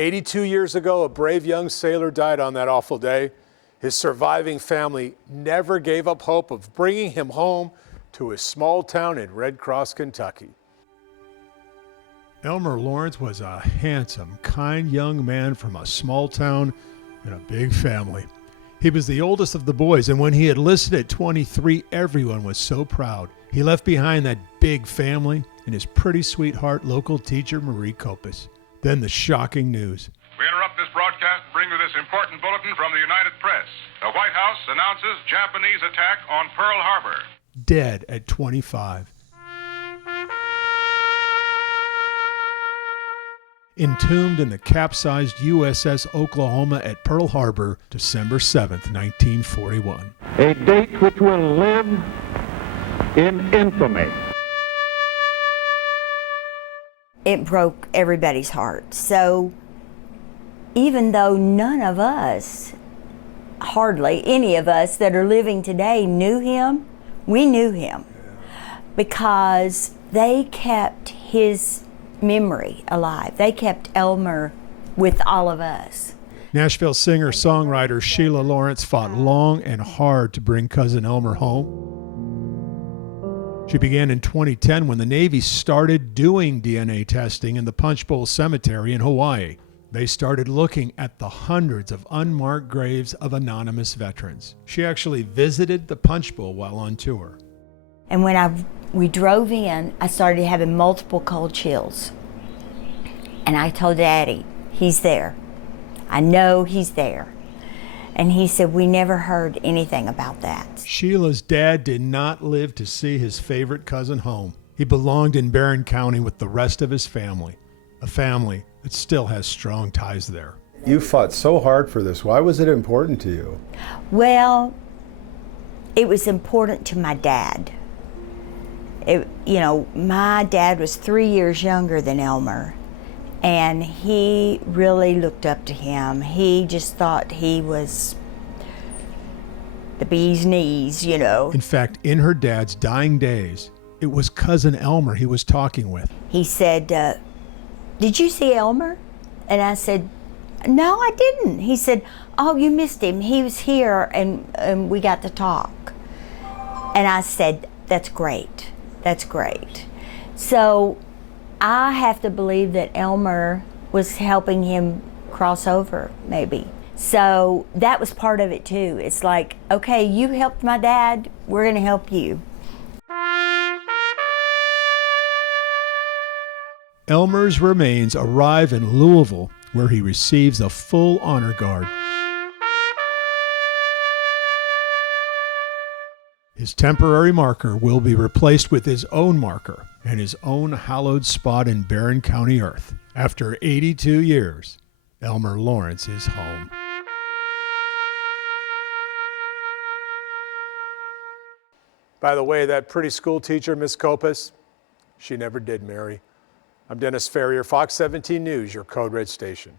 82 years ago, a brave young sailor died on that awful day. His surviving family never gave up hope of bringing him home to his small town in Red Cross, Kentucky. Elmer Lawrence was a handsome, kind young man from a small town and a big family. He was the oldest of the boys, and when he enlisted at 23, everyone was so proud. He left behind that big family and his pretty sweetheart local teacher, Marie Kopis. Then the shocking news. We interrupt this broadcast to bring you this important bulletin from the United Press. The White House announces Japanese attack on Pearl Harbor. Dead at 25. Entombed in the capsized USS Oklahoma at Pearl Harbor, December 7th, 1941. A date which will live in infamy. It broke everybody's heart. So even though none of us, hardly any of us that are living today knew him, we knew him because they kept his memory alive. They kept Elmer with all of us. Nashville singer-songwriter Sheila Lawrence fought long and hard to bring cousin Elmer home. She began in 2010 when the Navy started doing DNA testing in the Punch Bowl Cemetery in Hawaii. They started looking at the hundreds of unmarked graves of anonymous veterans. She actually visited the Punch Bowl while on tour. And when we drove in, I started having multiple cold chills. And I told Daddy, he's there. I know he's there. And he said, we never heard anything about that. Sheila's dad did not live to see his favorite cousin home. He belonged in Barron County with the rest of his family, a family that still has strong ties there. You fought so hard for this. Why was it important to you? Well, it was important to my dad. My dad was 3 years younger than Elmer, and he really looked up to him. He just thought he was the bee's knees, In fact, in her dad's dying days, it was cousin Elmer he was talking with. He said, did you see Elmer? And I said, no, I didn't. He said, oh, you missed him. He was here, and we got to talk. And I said, that's great. That's great. So I have to believe that Elmer was helping him cross over, maybe. So that was part of it too. It's like, okay, you helped my dad, we're gonna help you. Elmer's remains arrive in Louisville, where he receives a full honor guard. His temporary marker will be replaced with his own marker and his own hallowed spot in Barron County earth. After 82 years, Elmer Lawrence is home. By the way, that pretty school teacher, Miss Kopis, she never did marry. I'm Dennis Ferrier, Fox 17 News, your Code Red station.